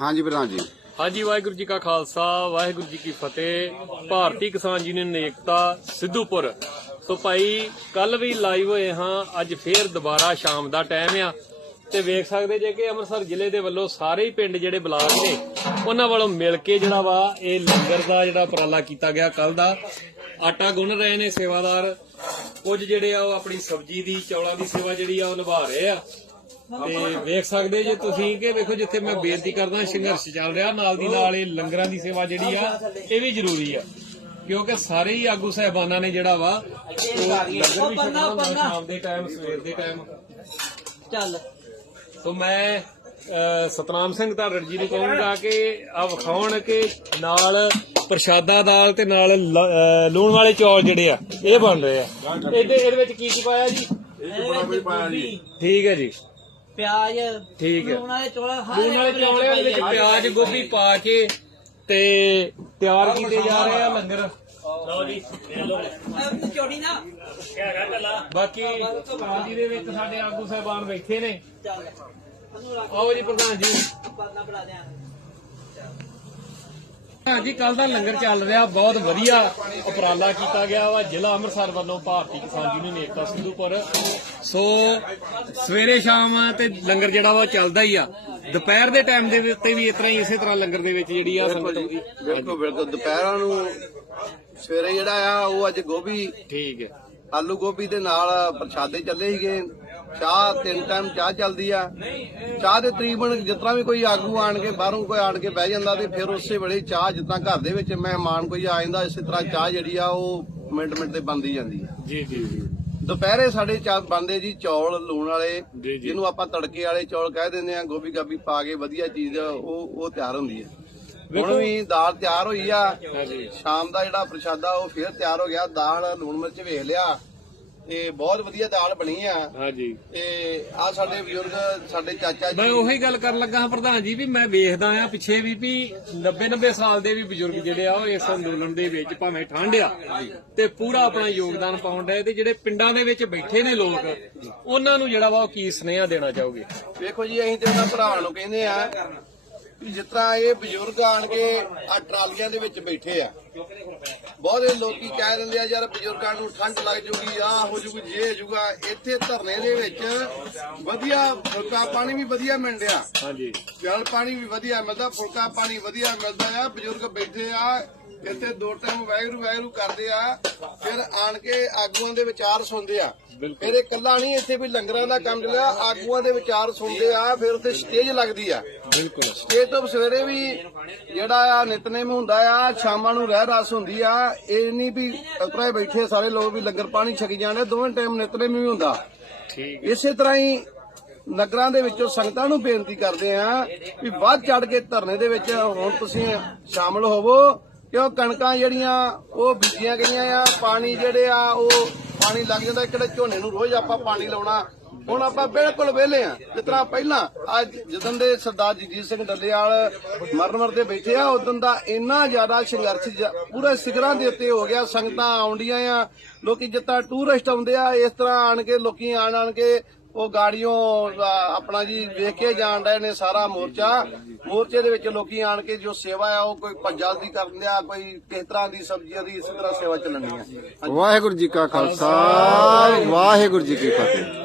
ਹਾਂਜੀ ਪ੍ਰਧਾਨ ਜੀ। ਹਾਂਜੀ, ਵਾਹਿਗੁਰੂ ਜੀ ਕਾ ਖਾਲਸਾ, ਵਾਹਿਗੁਰੂ ਜੀ ਕੀ ਫਤਿਹ। ਭਾਰਤੀ ਕਿਸਾਨ ਯੂਨੀਅਨ ਨੇਕਤਾ ਸਿੱਧੂਪੁਰ। ਸੋ ਭਾਈ ਕੱਲ ਵੀ ਲਾਈਵ ਹੋਏ ਹਾਂ, ਅੱਜ ਫੇਰ ਦੁਬਾਰਾ ਸ਼ਾਮ ਦਾ ਟਾਈਮ ਆ। ਤੇ ਵੇਖ ਸਕਦੇ ਜੇ ਕਿ ਅੰਮ੍ਰਿਤਸਰ ਜ਼ਿਲ੍ਹੇ ਦੇ ਵੱਲੋਂ ਸਾਰੇ ਹੀ ਪਿੰਡ ਜਿਹੜੇ ਬਲਾਕ ਨੇ, ਉਹਨਾਂ ਵੱਲੋਂ ਮਿਲ ਕੇ ਜਿਹੜਾ ਵਾ, ਇਹ ਲੰਗਰ ਦਾ ਜਿਹੜਾ ਉਪਰਾਲਾ ਕੀਤਾ ਗਿਆ ਕੱਲ ਦਾ। ਆਟਾ ਗੁੰਨ ਰਹੇ ਨੇ ਸੇਵਾਦਾਰ। ਕੁਝ ਜਿਹੜੇ ਆ, ਉਹ ਆਪਣੀ ਸਬਜ਼ੀ ਦੀ, ਚੌਲਾਂ ਦੀ ਸੇਵਾ ਜਿਹੜੀ ਆ, ਉਹ ਨਿਭਾ ਰਹੇ ਆ। ਤੇ ਵੇਖ ਸਕਦੇ ਜੇ ਤੁਸੀਂ ਕਿ ਵੇਖੋ ਜਿੱਥੇ ਮੈਂ ਬੇਨਤੀ ਕਰਦਾ ਸੰਘਰਸ਼ ਚੱਲ ਰਿਹਾ ਨਾਲ ਦੀ ਨਾਲ ਇਹ ਲੰਗਰਾਂ ਦੀ ਸੇਵਾ ਜਿਹੜੀ ਆ ਇਹ ਵੀ ਜ਼ਰੂਰੀ ਆ। ਕਿਉਂਕਿ ਸਾਰੇ ਹੀ ਆਗੂ ਸਹਿਬਾਨਾਂ ਨੇ ਜਿਹੜਾ ਵਾ ਉਹ ਲੰਗਰ ਵੀ ਛਕਣਾ ਹੁੰਦਾ ਸ਼ਾਮ ਦੇ ਟਾਈਮ ਸਵੇਰ ਦੇ ਟਾਈਮ ਚੱਲ। ਸੋ ਮੈਂ ਸਤਨਾਮ ਸਿੰਘ ਧਾਰੜ ਜੀ ਨੂੰ ਕਹੂੰਗਾ ਕਿ ਆ ਵਿਖਾਉਣ ਕਿ ਨਾਲ ਪ੍ਰਸ਼ਾਦਾ ਦਾਲ ਤੇ ਨਾਲ ਲੂਣ ਵਾਲੇ ਚੌਲ ਜਿਹੜੇ ਆ ਇਹ ਬਣ ਰਹੇ ਆ। ਇਹਦੇ ਇਹਦੇ ਵਿੱਚ ਕੀ ਕੀ ਪਾਇਆ ਜੀ। ਠੀਕ ਹੈ ਜੀ। ਪਿਆਜ਼ ਠੀਕ ਹੈ। ਲੂਣ ਵਾਲੇ ਚੌਲ ਹਰ ਲੂਣ ਵਾਲੇ ਚੌਲਿਆਂ ਦੇ ਵਿੱਚ ਪਿਆਜ਼ ਗੋਭੀ ਪਾ ਕੇ ਤੇ ਤਿਆਰ ਕੀਤੇ ਜਾ ਰਹੇ ਆ ਲੰਗਰ। ਚੋੜੀ ਨਾ ਬਾਕੀ ਪਾਜੀ ਦੇ ਵਿੱਚ ਸਾਡੇ ਆਗੂ ਸਾਹਿਬਾਨ ਬੈਠੇ ਨੇ। ਚੱਲ। ਉਹਨੂੰ ਰੱਖ ਆਓ ਜੀ ਪ੍ਰਧਾਨ ਜੀ। ਬੰਨਾ ਬਣਾ ਦਿਆਂ। ਹਾਂਜੀ ਕੱਲ ਦਾ ਲੰਗਰ ਚੱਲ ਰਿਹਾ ਬਹੁਤ ਵਧੀਆ ਉਪਰਾਲਾ ਕੀਤਾ ਗਿਆ ਵਾ। ਜ਼ਿਲ੍ਹਾ ਅੰਮ੍ਰਿਤਸਰ ਵੱਲੋਂ ਭਾਰਤੀ ਕਿਸਾਨ ਯੂਨੀਅਨ ਏਕਤਾ ਸਿੰਧੂਪੁਰ। ਸੋ ਸਵੇਰੇ ਸ਼ਾਮ ਤੇ ਲੰਗਰ ਜਿਹੜਾ ਵਾ ਚੱਲਦਾ ਹੀ ਆ। ਦੁਪਹਿਰ ਦੇ ਟਾਈਮ ਦੇ ਉੱਤੇ ਵੀ ਇਸ ਤਰ੍ਹਾਂ ਹੀ ਇਸੇ ਤਰ੍ਹਾਂ ਲੰਗਰ ਦੇ ਵਿੱਚ ਜਿਹੜੀ ਆ ਸੰਗਤ ਹੋਊਗੀ ਬਿਲਕੁਲ ਬਿਲਕੁਲ। ਦੁਪਹਿਰਾਂ ਨੂੰ ਸਵੇਰੇ ਜਿਹੜਾ ਆ ਉਹ ਅੱਜ ਗੋਭੀ ਠੀਕ ਹੈ। ਆਲੂ ਗੋਭੀ ਦੇ ਨਾਲ ਪ੍ਰਸ਼ਾਦੇ ਚੱਲੇ ਸੀਗੇ। ਚਾਹ ਤਿੰਨ ਟਾਈਮ ਚਾਹ ਚੱਲਦੀ ਆ। ਚਾਹ ਦੇ ਤਕਰੀਬਨ ਜਿਤਨਾ ਵੀ ਕੋਈ ਆਗੂ ਆਣ ਕੇ ਬਾਹਰੋਂ ਕੋਈ ਆਣ ਕੇ ਬਹਿ ਜਾਂਦਾ ਤੇ ਫਿਰ ਉਸੇ ਵੇਲੇ ਚਾਹ ਜਿੱਦਾਂ ਘਰ ਦੇ ਵਿੱਚ ਮਹਿਮਾਨ ਕੋਈ ਆ ਜਾਂਦਾ ਇਸੇ ਤਰ੍ਹਾਂ ਚਾਹ ਜਿਹੜੀ ਆ ਉਹ ਮਿੰਟ ਮਿੰਟ ਤੇ ਬੰਦੀ ਜਾਂਦੀ ਆ। ਜੀ ਜੀ ਜੀ। ਦੁਪਹਿਰੇ ਸਾਡੇ ਚਾਹ ਬੰਦੇ ਜੀ ਚੌਲ ਲੂਣ ਵਾਲੇ। ਜਿਹਨੂੰ ਆਪਾਂ ਤੜਕੇ ਵਾਲੇ ਚੌਲ ਕਹਿ ਦਿੰਦੇ ਆ ਗੋਭੀ ਗਾਭੀ ਪਾ ਕੇ ਵਧੀਆ ਚੀਜ਼ ਉਹ ਉਹ ਤਿਆਰ ਹੁੰਦੀ ਹੈ ਹੁਣ ਵੀ ਦਾਲ ਤਿਆਰ ਹੋਈ ਆ। ਸ਼ਾਮ ਦਾ ਜਿਹੜਾ ਪ੍ਰਸ਼ਾਦਾ ਉਹ ਫੇਰ ਤਿਆਰ ਹੋ ਗਿਆ। ਦਾਲ ਲੂਣ ਮਿਰਚ ਵੇਖ ਲਿਆ। ਤੇ ਬਹੁਤ ਵਧੀਆ ਦਾਲ ਬਣੀ ਆ। ਹਾਂਜੀ। ਤੇ ਆ ਸਾਡੇ ਬਜ਼ੁਰਗ ਸਾਡੇ ਚਾਚਾ ਮੈਂ ਜੀ ਉਹੀ ਗੱਲ ਕਰਨ ਲੱਗਾ ਹਾਂ ਪ੍ਰਧਾਨ ਜੀ ਵੀ ਮੈਂ ਵੇਖਦਾ ਆ ਪਿੱਛੇ ਵੀ ਵੀ 90 90 ਸਾਲ ਦੇ ਵੀ ਬਜ਼ੁਰਗ ਜਿਹੜੇ ਆ ਉਹ ਇਸ ਅੰਦੋਲਨ ਦੇ ਵਿੱਚ ਭਾਵੇਂ ਠੰਡ ਆ ਤੇ ਪੂਰਾ ਆਪਣਾ ਯੋਗਦਾਨ ਪਾਉਣ ਡਏ ਤੇ ਜਿਹੜੇ ਪਿੰਡਾਂ ਦੇ ਵਿੱਚ ਬੈਠੇ ਨੇ ਲੋਕ ਉਹਨਾਂ ਨੂੰ ਜਿਹੜਾ ਵਾ ਉਹ ਕੀ ਸੁਨੇਹਾ ਦੇਣਾ ਚਾਹੋਗੇ? ਵੇਖੋ ਜੀ ਅਸੀਂ ਤੇ ਉਹਨਾਂ ਭਰਾ ਨੂੰ ਕਹਿੰਦੇ ਆ ਕਿ ਜਿਸ ਤਰ੍ਹਾਂ ਇਹ ਬਜ਼ੁਰਗ ਆਣ ਕੇ ਆ ਟਰਾਲੀਆਂ ਦੇ ਵਿੱਚ ਬੈਠੇ ਆ। ਬਹੁਤੇ ਲੋਕੀ ਕਹਿ ਦਿੰਦੇ ਆ ਯਾਰ ਬਜ਼ੁਰਗਾਂ ਨੂੰ ਠੰਡ ਲੱਗ ਜੂਗੀ ਆ ਹੋ ਜੂਗੀ ਜੇ ਜੂਗਾ। ਇੱਥੇ ਧਰਨੇ ਦੇ ਵਿੱਚ ਵਧੀਆ ਫੁਲਕਾ ਪਾਣੀ ਵੀ ਵਧੀਆ ਮਿਲ ਰਿਹਾ। ਹਾਂਜੀ। ਜਲ ਪਾਣੀ ਵੀ ਵਧੀਆ ਮਿਲਦਾ ਫੁਲਕਾ ਪਾਣੀ ਵਧੀਆ ਮਿਲਦਾ ਆ। ਬਜ਼ੁਰਗ ਬੈਠੇ ਆ ਇੱਥੇ ਦੋ ਟਾਈਮ ਵੈਗਰੂ ਵੈਗਰੂ ਕਰਦੇ ਆ ਫਿਰ ਆਣ ਕੇ ਆਗੂਆਂ ਦੇ ਵਿਚਾਰ ਸੁਣਦੇ ਆ। ਫਿਰ ਇਹ ਕੱਲਾ ਨਹੀਂ ਇੱਥੇ ਵੀ ਲੰਗਰਾਂ ਦਾ ਕੰਮ ਚੱਲਿਆ ਆਗੂਆਂ ਦੇ ਵਿਚਾਰ ਸੁਣਦੇ ਆ ਫਿਰ ਉੱਥੇ ਸਟੇਜ ਲੱਗਦੀ ਆ। ਬਿਲਕੁਲ ਸਟੇਜ ਤੋਂ ਸਵੇਰੇ ਵੀ ਜਿਹੜਾ ਆ ਨਿਤਨੇਮ ਹੁੰਦਾ ਆ ਸ਼ਾਮਾਂ ਨੂੰ ਰਹਿ ਰਸ ਹੁੰਦੀ ਆ ਇਹ ਨਹੀਂ ਵੀ ਉਤਰਾ ਬੈਠੇ ਸਾਰੇ ਲੋਕ ਵੀ ਲੰਗਰ ਪਾਣੀ ਛਕੀ ਜਾਣੇ ਦੋਵੇਂ ਟਾਈਮ ਨਿਤਨੇਮ ਵੀ ਹੁੰਦਾ। ਠੀਕ ਇਸੇ ਤਰ੍ਹਾਂ ਹੀ ਨਗਰਾਂ ਦੇ ਵਿੱਚੋਂ ਸੰਗਤਾਂ ਨੂੰ ਬੇਨਤੀ ਕਰਦੇ ਆ ਵੀ ਵੱਧ ਚੜ ਕੇ ਧਰਨੇ ਦੇ ਵਿੱਚ ਹੁਣ ਤੁਸੀਂ ਸ਼ਾਮਲ ਹੋਵੋ ਕਿਉਂ ਕਣਕਾਂ ਜਿਹੜੀਆਂ ਉਹ ਬੀਜੀਆਂ ਗਈਆਂ ਆ ਪਾਣੀ ਜਿਹੜੇ ਆ ਉਹ ਪਾਣੀ ਲੱਗ ਜਾਂਦਾ ਕਿਹੜੇ ਝੋਨੇ ਨੂੰ ਰੋਜ਼ ਆਪਾਂ ਪਾਣੀ ਲਾਉਣਾ ਹੁਣ ਆਪਾਂ ਬਿਲਕੁਲ ਵਿਹਲੇ ਆ। ਜਿਸ ਤਰ੍ਹਾਂ ਪਹਿਲਾਂ ਅੱਜ ਜਦੋਂ ਦੇ ਸਰਦਾਰ ਜਗਜੀਤ ਸਿੰਘ ਡੱਲੇਵਾਲ ਮਰਨ ਮਰਦੇ ਬੈਠੇ ਆ, ਉਦੋਂ ਦਾ ਇੰਨਾ ਜ਼ਿਆਦਾ ਸੰਘਰਸ਼ ਜ- ਪੂਰੇ ਸਿਖਰਾਂ ਦੇ ਉੱਤੇ ਹੋ ਗਿਆ, ਸੰਗਤਾਂ ਆਉਂਦੀਆਂ ਆ, ਲੋਕੀ ਜਿੱਦਾਂ ਟੂਰਿਸਟ ਆਉਂਦੇ ਆ, ਇਸ ਤਰ੍ਹਾਂ ਆਣ ਕੇ ਲੋਕੀ ਆਣ ਆਣ ਕੇ ਉਹ ਗਾੜੀਆਂ ਆਪਣਾ ਜੀ ਵੇਖ ਕੇ ਜਾਣ ਰਹੇ ਨੇ ਸਾਰਾ ਮੋਰਚਾ। ਮੋਰਚੇ ਦੇ ਵਿੱਚ ਲੋਕੀ ਆਣ ਕੇ ਜੋ ਸੇਵਾ ਆ, ਉਹ ਕੋਈ ਭੱਜਲ ਦੀ ਕਰਨ ਲਿਆ ਕੋਈ ਕਿਸ ਤਰ੍ਹਾਂ ਦੀ ਸਬਜ਼ੀਆਂ ਦੀ ਇਸ ਤਰ੍ਹਾਂ ਸੇਵਾ ਚੱਲਣੀ ਆ। ਵਾਹਿਗੁਰੂ ਜੀ ਕਾ ਖਾਲਸਾ, ਵਾਹਿਗੁਰੂ ਜੀ ਕੀ ਫਤਿਹ।